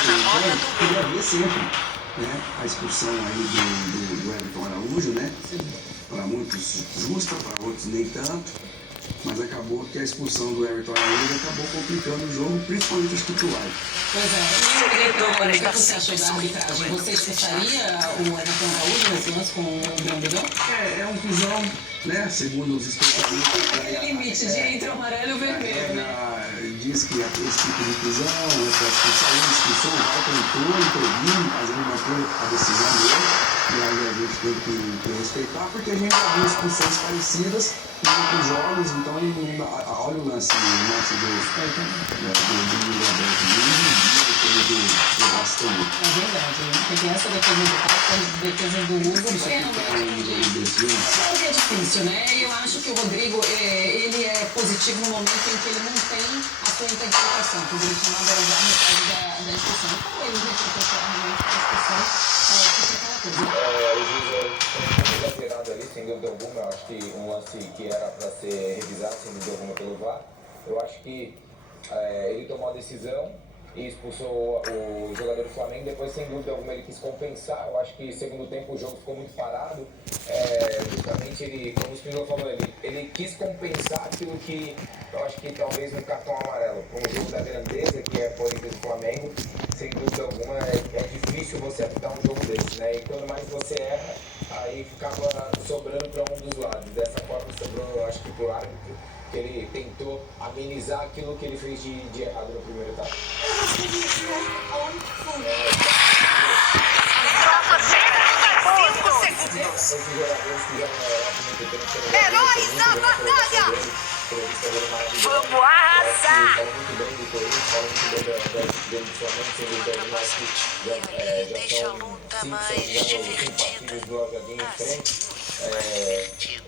queria ver sempre, né, a expulsão aí do Everton Araújo, né? Para muitos justa, para outros nem tanto. Mas acabou que a expulsão do Everton Araújo acabou complicando o jogo, principalmente os titulares. Pois é, o que você achou da arbitragem? Você expulsaria o Everton Araújo nesse lance com o Brandão? É um pisão, né? Segundo os especialistas. Tem limite de entre o amarelo e o vermelho, né? Diz que esse tipo de pisão é para expulsar um, expulsou, o Walter entrou, intervindo, fazendo manter a decisão dele. E aí a gente tem que respeitar, porque a gente já viu expulsões parecidas em outros jogos, então olha o lance do Bastão. É verdade, né? Porque essa defesa do Pato, a defesa do Hugo, é difícil, né? Eu acho que o Rodrigo, ele é positivo no momento em que ele não tem a sua interpretação, quando ele chamava já no caso da expulsão. Como ele interpretou a expulsão, fica aquela coisa. O juiz é exagerado ali, sem dúvida alguma. Eu acho que um lance que era para ser revisado, sem dúvida alguma, pelo VAR. Eu acho que ele tomou a decisão e expulsou o jogador do Flamengo. Depois, sem dúvida alguma, ele quis compensar. Eu acho que, segundo tempo, o jogo ficou muito parado. Justamente, ele, como o Spinola falou, ele quis compensar aquilo que eu acho que talvez no cartão amarelo. Com o jogo da grandeza, que é Corinthians e Flamengo, sem dúvida alguma, é difícil você apitar um jogo desse, né? E quando mais você erra, aí ficava sobrando para um dos lados. Dessa forma, sobrou, eu acho que, para o árbitro, que ele tentou amenizar aquilo que ele fez de errado no primeiro etapa. Heróis da batalha! Vamos arrasar! Fala muito bem do Corinthians, fala muito bem do Flamengo, sem dúvida alguma, que já são 5 partidas do Algadinho em frente,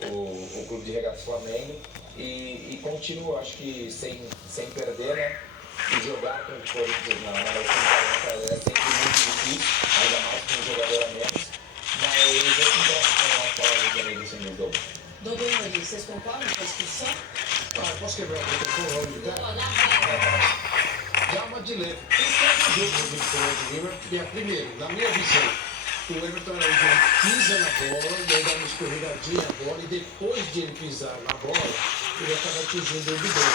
o Clube de Regatas Flamengo, e continua, acho que sem perder, né? E jogar com o Corinthians na é sempre muito difícil, ainda mais com um jogador a menos, mas eu concordo com a palavra de Danilo, sem dúvida alguma. Dodô e Mori, vocês concordam com a expulsão? Posso quebrar o protocolo? Dá uma de leve. Esse é o jogo do Flamengo River, que é primeiro, na minha visão, o Everton Araújo pisa na bola, e aí dá uma escorregadinha a bola, e depois de ele pisar na bola, ele acaba atingindo o bidão.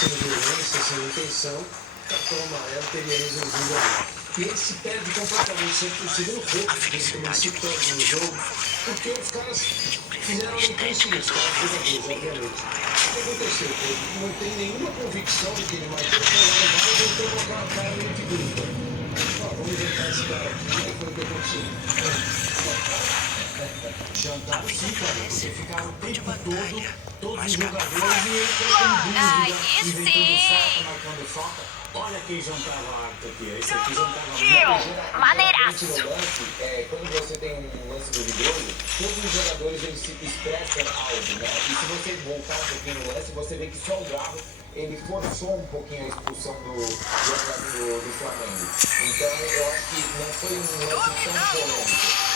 Sem violência, sem intenção, cartão amarelo teria resolvido ali. E ele se perde completamente, sempre o segundo pouco, ele se perde no jogo, porque os caras fizeram a impossível, os caras jogadores, obviamente. O que aconteceu? Ele não tem nenhuma convicção de que ele vai ter que levar e voltou com aquela cara meio de grupo. Vamos inventar esse cara aqui, aí foi o que aconteceu. Jantaram sim, cara, porque ficaram o tempo todo, todos os jogadores, e ele colocando dúvida, inventando falta, marcando falta. Olha quem jantava harto aqui, esse aqui jantava muito. Maneiraço! Quando você tem um lance duvidoso, todos os jogadores eles se expressam algo, né? E se você voltar um pouquinho no lance, você vê que só o Galo ele forçou um pouquinho a expulsão do Flamengo. Então eu acho que não foi um lance tão polêmico.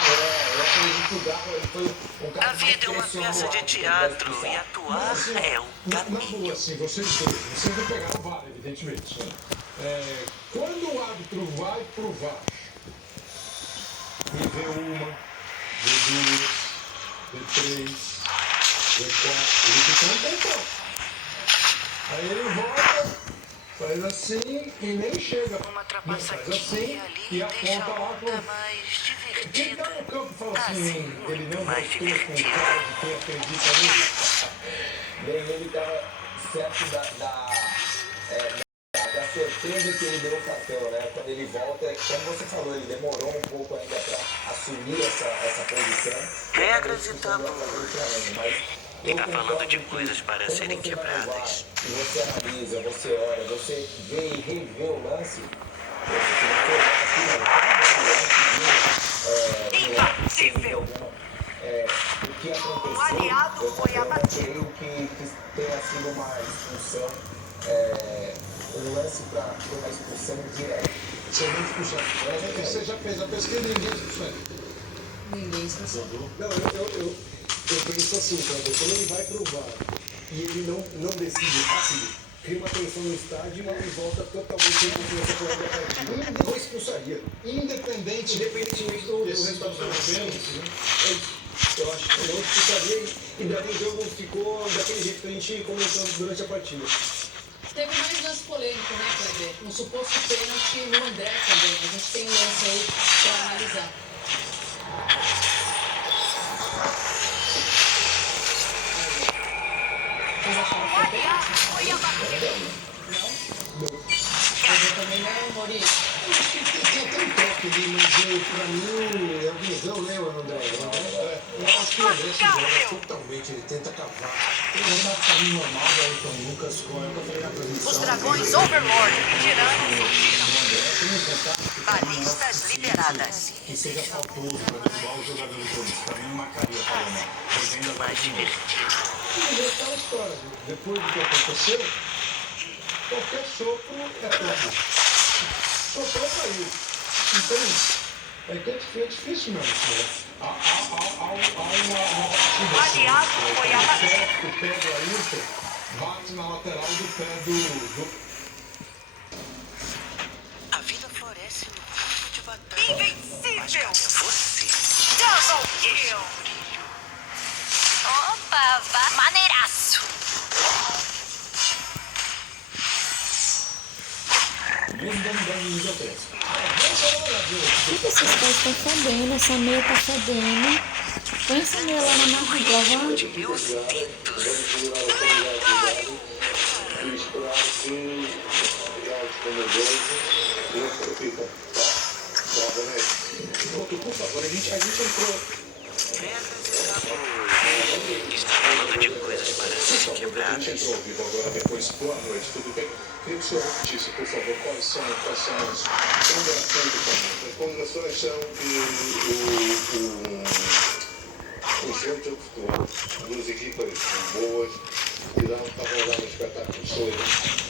Eu acredito que o Galo ele foi um cara. A vida é uma peça de teatro e atuar é um caminho. Na boa, assim, vocês vão pegar o VAR, evidentemente. Né? Quando o árbitro vai pro VAR e vê uma, vê duas, vê três, vê quatro, ele fica um tempão. Aí ele volta, faz assim e nem chega. Uma Não, faz assim trapaçadinha ali e deixa a aponta lá luta pro... mais Quem tá divertida. no campo fala assim, ele não mais gostou com o divertida. cara de quem acredita nele. Bem, ele estava certo da certeza que ele deu o cartão, né? Quando ele volta, como você falou, ele demorou um pouco ainda para assumir essa posição. Regras e tabu. Mas Tá falando de coisas para serem quebradas. E você analisa, você olha, você vê e revê o lance. Impossível! O que aconteceu? Um aliado foi abatido. Eu creio que tenha sido uma expulsão, um lance para uma expulsão direta. Segunda expulsão. Você já fez a pesquisa e ninguém expulsou. Ninguém expulsou. Não, eu penso assim, quando ele vai pro VAR e ele não decide rápido, cria uma tensão no estádio e volta totalmente sem confiança para a partida. Eu expulsaria, independentemente do resultado dos pênaltis, né? Eu acho que eu expulsaria e daí o jogo ficou daquele jeito que a gente comentou durante a partida. Teve mais lance polêmico, né, Kleber? Um suposto pênalti no André também. A gente tem um lance aí para analisar. Vocês acharam que foi pênalti? Não? Eu também não, Maurício. Tem até um toque ali, mas pra mim é o visão, né, o André? Eu acho que o André se joga totalmente, ele tenta cavar. Ele não dá pra mim normal, o Ayrton Lucas, como eu falei na transmissão. Os dragões Overlord tiranos surgiram. Balistas liberadas. Que seja faltoso para derrubar o jogador do clube. Para mim não marcaria, Paloma. Devendo agora de novo. E é aquela história, depois do que aconteceu, qualquer sopro é toque. Soprou caiu. Então, é que é difícil mesmo. Há uma batida. Aliado foi abatido. O pé do Ayrton bate na lateral do pé do... A vida floresce no campo de batalha. Invencível! Mas cadê você? Double kill! Opa, maneiraço! O que esses caras estão fazendo? Essa meia tá fazendo. Põe essa meia lá na marra, gravando. Meus dedos. Por favor, a gente entrou. Está falando de coisas para serem quebradas. Entrou ao vivo agora depois. Boa noite, tudo bem? Queria que o senhor repetisse, por favor, quais são as ponderações do Flamengo. As ponderações são o centro de futebol, duas equipas boas, que estavam a dar um espetáculo excelente.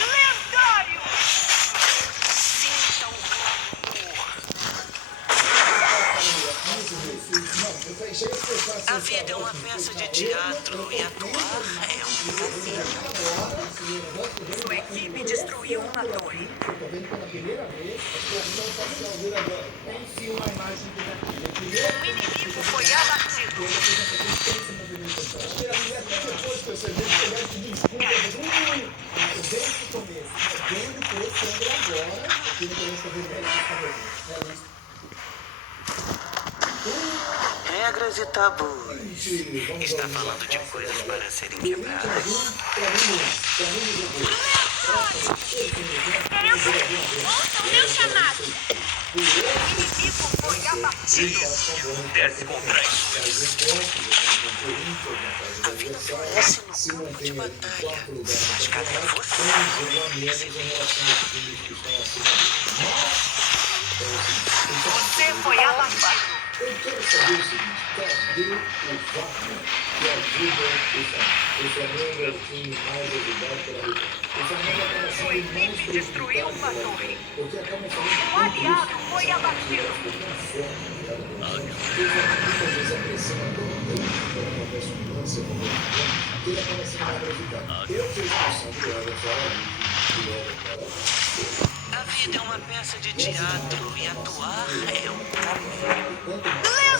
Lendário! Sinta o A vida é uma peça de teatro e atuar é um desafio. Sua equipe destruiu uma torre. Um inimigo foi abatido. Regras e tabus. Está falando de coisas para serem quebradas. Ouça o meu chamado. O inimigo foi abatido. Desce com traições. A vida floresce no campo de batalha. Mas cadê você? Você foi abatido. Eu quero saber o seguinte, cadê o Wagner que ajuda o Flamengo é o time mais ajudado pela Rita? O Flamengo acaba sendo Sua mais equipe prejudicado destruiu uma pela torre. Rita, porque acaba fazendo Um aliado foi abatido. muitas vezes a pressão é tão grande para uma ressonância, que ele acaba sendo mais prejudicado. Eu fiz função do A vida é uma peça de teatro e atuar é um caminho.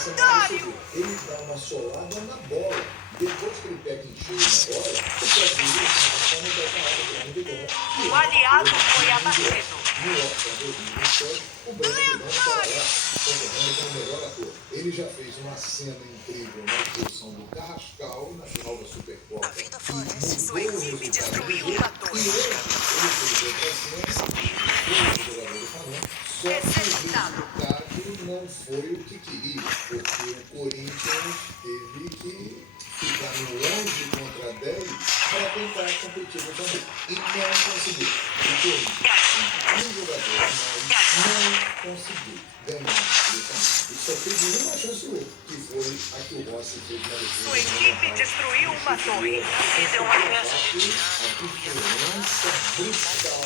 Lendário! Ele dá uma solada na bola. Depois que ele pega em cheio na bola, o próprio O aliado foi abatido. o Breno não está lá. O melhor ator. Ele já fez uma cena incrível na expulsão do Carrascal na final da Supercopa. A vida floresce. Sua equipe destruiu uma torre. Só que o resultado não foi o que queria, porque o Corinthians teve que ficar no 11 contra 10 para tentar competir no Flamengo. E não conseguiu. O Corinthians, um jogador a mais, não conseguiu ganhar do Flamengo. E só teve uma chance hoje, que foi a que o Rossi fez na defesa. Sua equipe destruiu uma torre. Davi deu uma peça de A teatro e atuar. diferença brutal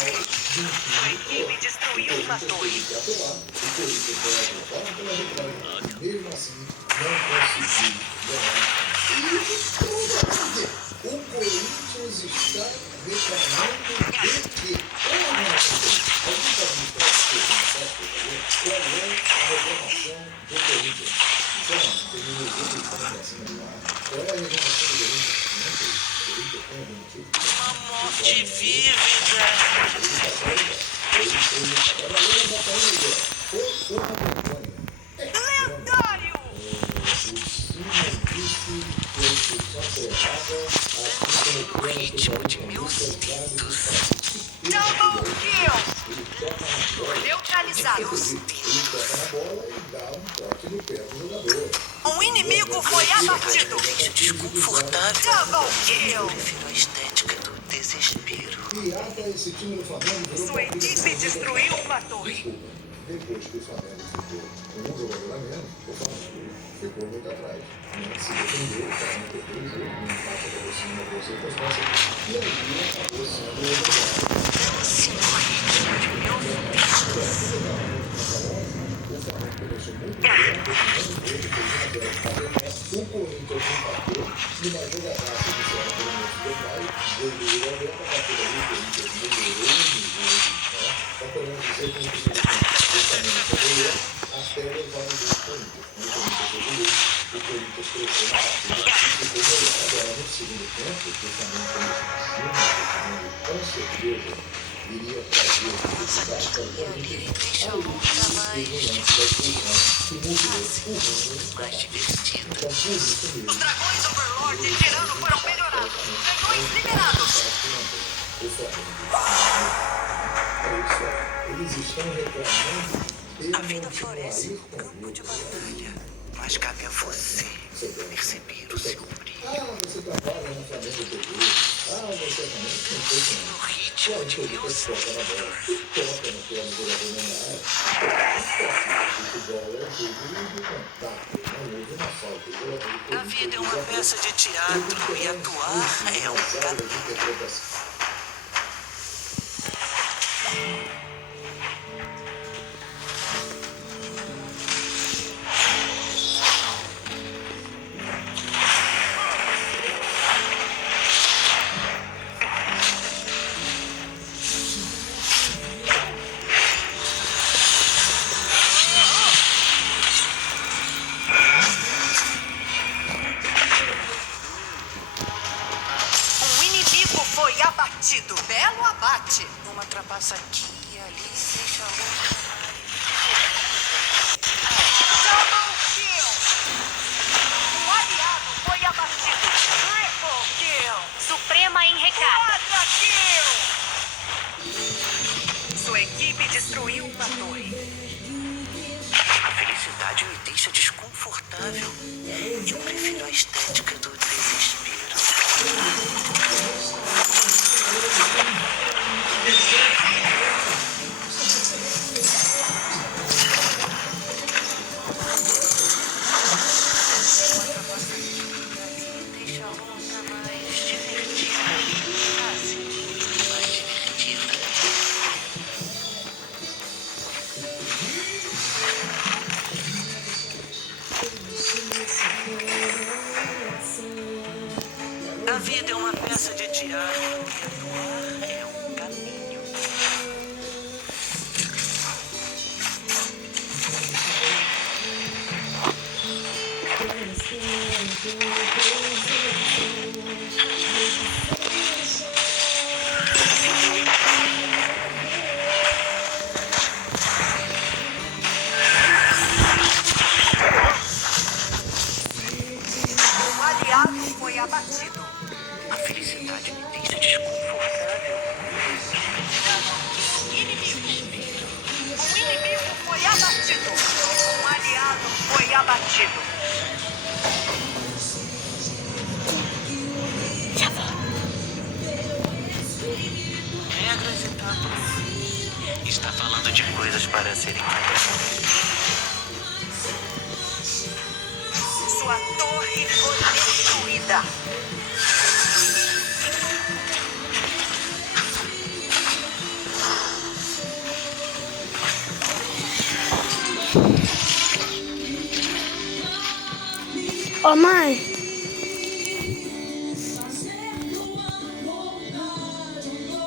de um Sua time pro equipe outro. destruiu uma torre. O Corinthians foi atrapalhado pela vitória. Mesmo assim, não conseguiu ganhar. E o Corinthians está reclamando de quê? Alguém pode me falar qual é a reclamação do Corinthians? Sei lá, tem um exemplo que está assim no ar. Qual é a reclamação do Corinthians? Não sei. O Corinthians tem algum motivo? Uma morte vívida. Lendário! No ritmo de meus dedos. Double kill! Neutralizados. Um inimigo foi abatido. Deixo desconfortável. Double kill! Prefiro a estética do desespero. Sua equipe destruiu uma torre. Depois que o Flamengo ficou com um jogador a menos, o Flamengo ficou muito atrás. Se defendeu, o Flamengo perdeu o jogo, um empate acabou sendo uma boa circunstância, e aí acabou sendo o resultado. Sinto o ritmo de meu O Flamengo começou muito bem, o Corinthians empatou, numa jogadaça que fizeram pelo menos do pai, goleiro aberto, a partir daí o Corinthians melhorou o nível, né? Então podemos dizer que no primeiro tempo o Flamengo melhorou até levar o gol do Corinthians. O Corinthians cresceu na partida e ficou melhor. Agora no segundo tempo, o Flamengo com certeza iria trazer dificuldade para o Corinthians. Aí teve um lance da expulsão que mudou o rumo da partida. Então por isso mesmo. Os dragões Overlord e Tirano foram melhorados. Dragões liberados. O Flamengo. É isso aí. Eles estão reclamando. A vida floresce no campo de batalha, mas cabe a você perceber o seu brilho. Você trabalha no Flamengo TV. Você também não sei No ritmo de meus toca na bola. Toca no plano jogador na área. Futebol é jogo de contato. Não houve uma falta. A vida é uma peça de teatro e atuar é um caminho. Um inimigo foi abatido. Belo abate. Uma trapaça aqui e ali deixa a luz. Double kill! Um aliado foi abatido. Triple kill! Suprema em recado. Quadra kill! Sua equipe destruiu uma torre. A felicidade me deixa desconfortável. Eu prefiro a estética do desespero. Deixa a luta mais divertida. Assim, mais divertida. A vida é uma peça de teatro e atuar é um caminho. Um aliado foi abatido. A felicidade me deixa desconfortável. Um inimigo foi abatido. Um aliado foi abatido. prontas para serem atacadas. Sua torre foi destruída. Ô mãe,